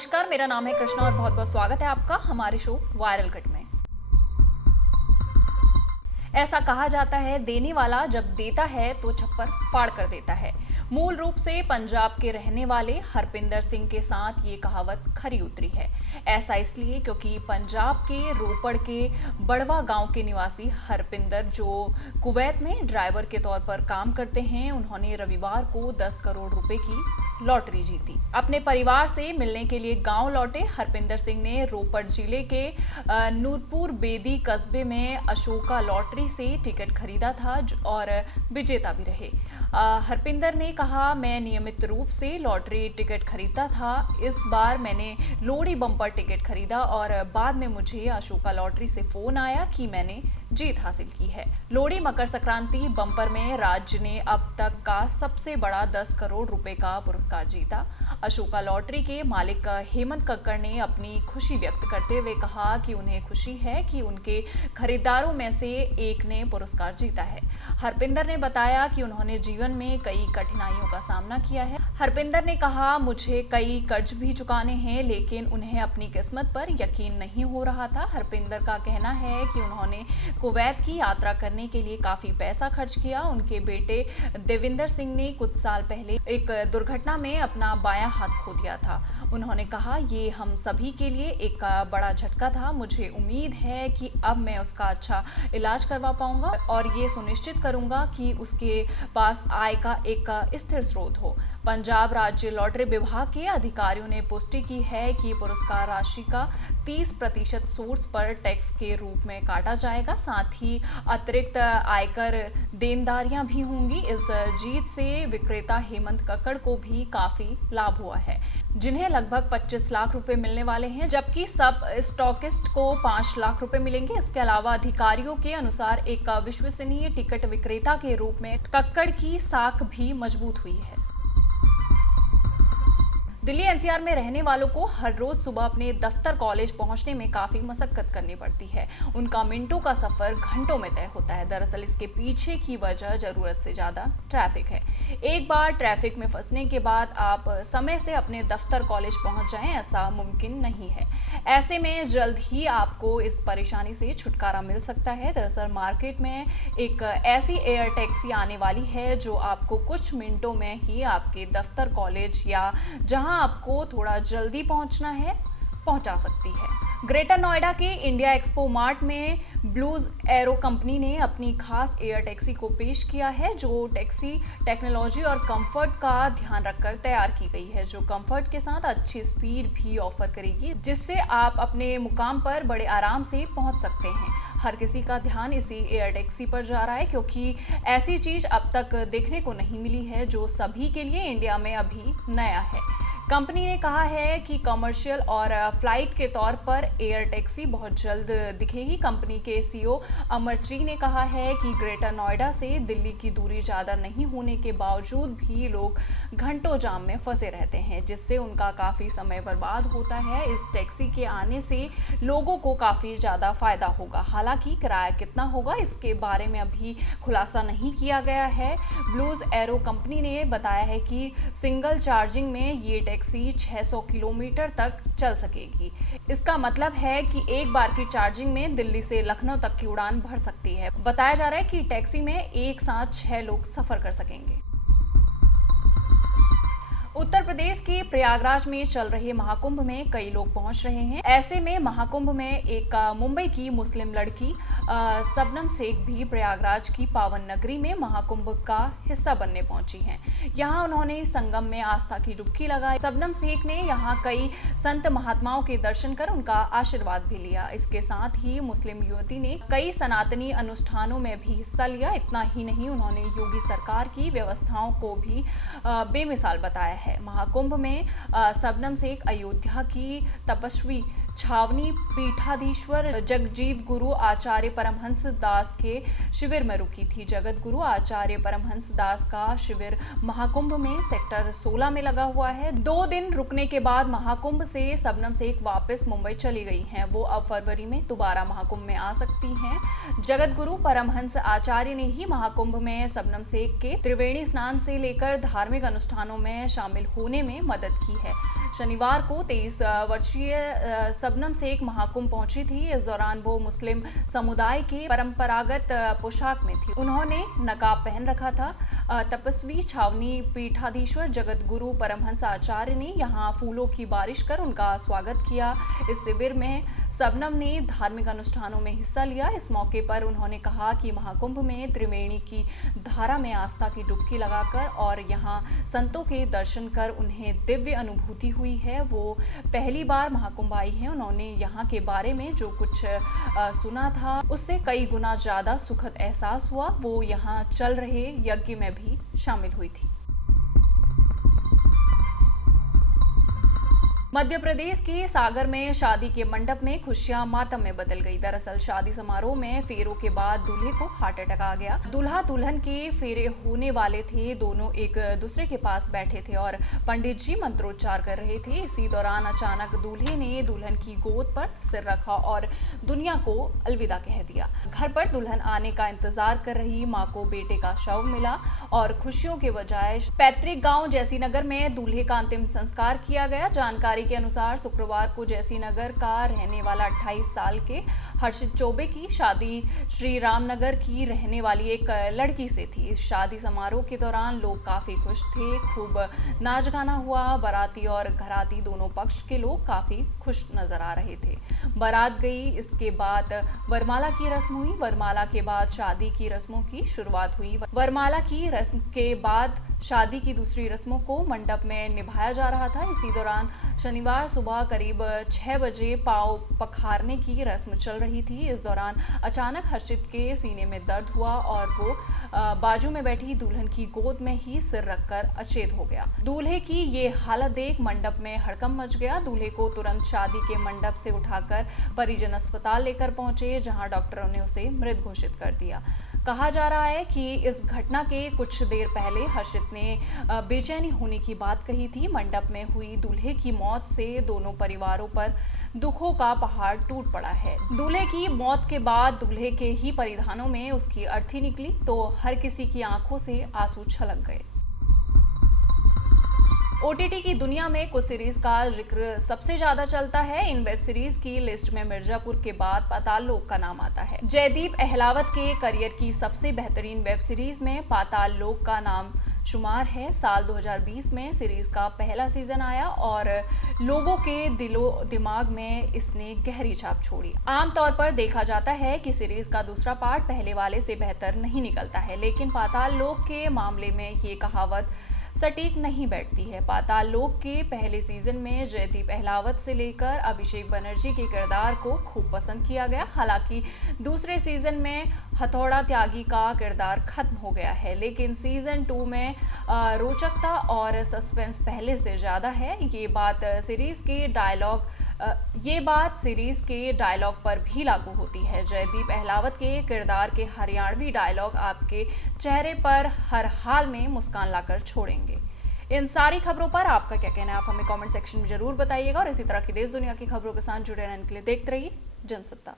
नमस्कार, मेरा नाम है कृष्णा और बहुत बहुत स्वागत है आपका हमारे शो वायरल कट में। ऐसा कहा जाता है, देने वाला जब देता है तो छप्पर फाड़ कर देता है। मूल रूप से पंजाब के रहने वाले हरपिंदर सिंह के साथ ये कहावत खरी उतरी है। ऐसा इसलिए क्योंकि पंजाब के रोपड़ के बड़वा गांव के निवासी हरपिंदर, जो कुवैत में ड्राइवर के तौर पर काम करते हैं, उन्होंने रविवार को 10 करोड़ रुपए की लॉटरी जीती। अपने परिवार से मिलने के लिए गांव लौटे हरपिंदर सिंह ने रोपड़ जिले के नूरपुर बेदी कस्बे में अशोका लॉटरी से टिकट खरीदा था और विजेता भी रहे। हरपिंदर ने कहा, मैं नियमित रूप से लॉटरी टिकट खरीदता था। इस बार मैंने लोहड़ी बम्पर टिकट खरीदा और बाद में मुझे अशोका लॉटरी से फोन आया कि मैंने जीत हासिल की है। लोहड़ी मकर संक्रांति बम्पर में राज्य ने अब तक का सबसे बड़ा 10 करोड़ रुपए का पुरस्कार जीता। अशोका लॉटरी के मालिक हेमंत कक्कड़ ने अपनी खुशी व्यक्त करते हुए कहा कि उन्हें खुशी है कि उनके खरीदारों में से एक ने पुरस्कार जीता है। हरपिंदर ने बताया कि उन्होंने जीवन में कई कठिनाइयों का सामना किया है। हरपिंदर ने कहा, मुझे कई कर्ज भी चुकाने हैं, लेकिन उन्हें अपनी किस्मत पर यकीन नहीं हो रहा था। हरपिंदर का कहना है कि उन्होंने कुवैत की यात्रा करने के लिए काफी पैसा खर्च किया। उनके बेटे देविंदर सिंह ने कुछ साल पहले एक दुर्घटना में अपना बायां हाथ खो दिया था। उन्होंने कहा, ये हम सभी के लिए एक बड़ा झटका था। मुझे उम्मीद है कि अब मैं उसका अच्छा इलाज करवा पाऊंगा और ये सुनिश्चित करूंगा कि उसके पास आय का एक स्थिर स्रोत हो। पंजाब राज्य लॉटरी विभाग के अधिकारियों ने पुष्टि की है कि पुरस्कार राशि का 30% सोर्स पर टैक्स के रूप में काटा जाएगा। साथ ही अतिरिक्त आयकर देनदारियां भी होंगी। इस जीत से विक्रेता हेमंत कक्कड़ को भी काफी लाभ हुआ है, जिन्हें लगभग 25 लाख रुपए मिलने वाले हैं, जबकि सब स्टॉकिस्ट को 5 लाख रुपए मिलेंगे। इसके अलावा अधिकारियों के अनुसार एक विश्वसनीय टिकट विक्रेता के रूप में कक्कड़ की साख भी मजबूत हुई है। दिल्ली एनसीआर में रहने वालों को हर रोज सुबह अपने दफ्तर कॉलेज पहुंचने में काफी मशक्कत करनी पड़ती है। उनका मिनटों का सफर घंटों में तय होता है। दरअसल इसके पीछे की वजह जरूरत से ज्यादा ट्रैफिक है। एक बार ट्रैफिक में फंसने के बाद आप समय से अपने दफ्तर कॉलेज पहुंच जाएं, ऐसा मुमकिन नहीं है। ऐसे में जल्द ही आपको इस परेशानी से छुटकारा मिल सकता है। दरअसल मार्केट में एक ऐसी एयर टैक्सी आने वाली है जो आपको कुछ मिनटों में ही आपके दफ्तर कॉलेज या जहां आपको थोड़ा जल्दी पहुंचना है पहुंचा सकती है। ग्रेटर नोएडा के इंडिया एक्सपो मार्ट में ब्लूज एरो कंपनी ने अपनी खास एयर टैक्सी को पेश किया है, जो टैक्सी टेक्नोलॉजी और कंफर्ट का ध्यान रखकर तैयार की गई है, जो कंफर्ट के साथ अच्छी स्पीड भी ऑफर करेगी, जिससे आप अपने मुकाम पर बड़े आराम से पहुंच सकते हैं। हर किसी का ध्यान इसी एयर टैक्सी पर जा रहा है, क्योंकि ऐसी चीज अब तक देखने को नहीं मिली है जो सभी के लिए इंडिया में अभी नया है। कंपनी ने कहा है कि कमर्शियल और फ्लाइट के तौर पर एयर टैक्सी बहुत जल्द दिखेगी। कंपनी के सीईओ अमर श्री ने कहा है कि ग्रेटर नोएडा से दिल्ली की दूरी ज़्यादा नहीं होने के बावजूद भी लोग घंटों जाम में फंसे रहते हैं, जिससे उनका काफ़ी समय बर्बाद होता है। इस टैक्सी के आने से लोगों को काफ़ी ज़्यादा फायदा होगा। हालांकि किराया कितना होगा इसके बारे में अभी खुलासा नहीं किया गया है। ब्लूज एरो कंपनी ने बताया है कि सिंगल चार्जिंग में ये टैक्सी 600 किलोमीटर तक चल सकेगी। इसका मतलब है कि एक बार की चार्जिंग में दिल्ली से लखनऊ तक की उड़ान भर सकती है। बताया जा रहा है कि टैक्सी में एक साथ 6 लोग सफर कर सकेंगे। उत्तर प्रदेश के प्रयागराज में चल रहे महाकुंभ में कई लोग पहुंच रहे हैं। ऐसे में महाकुंभ में एक मुंबई की मुस्लिम लड़की शबनम शेख भी प्रयागराज की पावन नगरी में महाकुंभ का हिस्सा बनने पहुंची हैं। यहां उन्होंने संगम में आस्था की डुबकी लगाई। शबनम शेख ने यहां कई संत महात्माओं के दर्शन कर उनका आशीर्वाद भी लिया। इसके साथ ही मुस्लिम युवती ने कई सनातनी अनुष्ठानों में भी हिस्सा लिया। इतना ही नहीं, उन्होंने योगी सरकार की व्यवस्थाओं को भी बेमिसाल बताया है। महाकुंभ में शबनम शेख अयोध्या की तपस्वी छावनी पीठाधीश्वर जगजीत गुरु आचार्य परमहंस दास के शिविर में रुकी थी। जगत गुरु आचार्य परमहंस दास का शिविर महाकुंभ में सेक्टर 16 में लगा हुआ है। 2 दिन रुकने के बाद महाकुंभ से शबनम शेख वापस मुंबई चली गई हैं। वो अब फरवरी में दोबारा महाकुंभ में आ सकती हैं। जगत गुरु परमहंस आचार्य ने ही महाकुंभ में शबनम शेख के त्रिवेणी स्नान से लेकर धार्मिक अनुष्ठानों में शामिल होने में मदद की है। शनिवार को 23 वर्षीय शबनम शेख महाकुंभ पहुंची थी। इस दौरान वो मुस्लिम समुदाय के परंपरागत पोशाक में थी। उन्होंने नकाब पहन रखा था। तपस्वी छावनी पीठाधीश्वर जगत गुरु परमहंस आचार्य ने यहां फूलों की बारिश कर उनका स्वागत किया। इस शिविर में शबनम ने धार्मिक अनुष्ठानों में हिस्सा लिया। इस मौके पर उन्होंने कहा कि महाकुंभ में त्रिवेणी की धारा में आस्था की डुबकी लगाकर और यहाँ संतों के दर्शन कर उन्हें दिव्य अनुभूति हुई है। वो पहली बार महाकुंभ आई हैं। उन्होंने यहाँ के बारे में जो कुछ सुना था उससे कई गुना ज्यादा सुखद एहसास हुआ। वो यहाँ चल रहे यज्ञ में भी शामिल हुई थी। मध्य प्रदेश के सागर में शादी के मंडप में खुशियां मातम में बदल गई। दरअसल शादी समारोह में फेरों के बाद दूल्हे को हार्ट अटैक आ गया। दूल्हा दुल्हन के फेरे होने वाले थे। दोनों एक दूसरे के पास बैठे थे और पंडित जी मंत्रोच्चार कर रहे थे। इसी दौरान अचानक दूल्हे ने दुल्हन की गोद पर सिर रखा और दुनिया को अलविदा कह दिया। घर पर दुल्हन आने का इंतजार कर रही मां को बेटे का शव मिला और खुशियों के बजाय पैतृक गांव जैसीनगर में दूल्हे का अंतिम संस्कार किया गया। जानकारी के अनुसार शुक्रवार को जैसीनगर का रहने वाला 28 साल के हर्षित चौबे की शादी श्री रामनगर की रहने वाली एक लड़की से थी। इस शादी समारोह के दौरान लोग काफी खुश थे। खूब नाच गाना हुआ। बाराती और घराती दोनों पक्ष के लोग काफी खुश नजर आ रहे थे। बारात गई। इसके बाद वरमाला की रस्म हुई। वरमाला के बाद शादी की रस्मों की शुरुआत हुई। वरमाला की रस्म के बाद शादी की दूसरी रस्मों को मंडप में निभाया जा रहा था। इसी दौरान शनिवार सुबह करीब 6 बजे पांव पखारने की रस्म चल रही थी। इस दौरान अचानक हर्षित के सीने में दर्द हुआ और वो बाजू में बैठी दुल्हन की गोद में ही सिर रखकर अचेत हो गया। दूल्हे की ये हालत देख मंडप में हड़कंप मच गया। दूल्हे को तुरंत शादी के मंडप से उठाकर परिजन अस्पताल लेकर पहुंचे, जहां डॉक्टरों ने उसे मृत घोषित कर दिया। कहा जा रहा है कि इस घटना के कुछ देर पहले हर्षित ने बेचैनी होने की बात कही थी। मंडप में हुई दूल्हे की मौत से दोनों परिवारों पर दुखों का पहाड़ टूट पड़ा है। दूल्हे की मौत के बाद दूल्हे के ही परिधानों में उसकी अर्थी निकली तो हर किसी की आंखों से आंसू छलक गए। ओटीटी की दुनिया में कुछ सीरीज का जिक्र सबसे ज्यादा चलता है। इन वेब सीरीज की लिस्ट में मिर्जापुर के बाद पाताल लोक का नाम आता है। जयदीप अहलावत के करियर की सबसे बेहतरीन वेब सीरीज में पाताल लोक का नाम शुमार है। साल 2020 में सीरीज का पहला सीजन आया और लोगों के दिलो दिमाग में इसने गहरी छाप छोड़ी। आमतौर पर देखा जाता है कि सीरीज का दूसरा पार्ट पहले वाले से बेहतर नहीं निकलता है, लेकिन पाताल लोक के मामले में ये कहावत सटीक नहीं बैठती है। पाताल लोक के पहले सीजन में जयदीप अहलावत से लेकर अभिषेक बनर्जी के किरदार को खूब पसंद किया गया। हालांकि दूसरे सीजन में हथौड़ा त्यागी का किरदार खत्म हो गया है, लेकिन सीजन 2 में रोचकता और सस्पेंस पहले से ज्यादा है। ये बात सीरीज के डायलॉग पर भी लागू होती है। जयदीप अहलावत के किरदार के हरियाणवी डायलॉग आपके चेहरे पर हर हाल में मुस्कान लाकर छोड़ेंगे। इन सारी खबरों पर आपका क्या कहना है, आप हमें कमेंट सेक्शन में जरूर बताइएगा और इसी तरह की देश दुनिया की खबरों के साथ जुड़े रहने के लिए देखते रहिए जनसत्ता।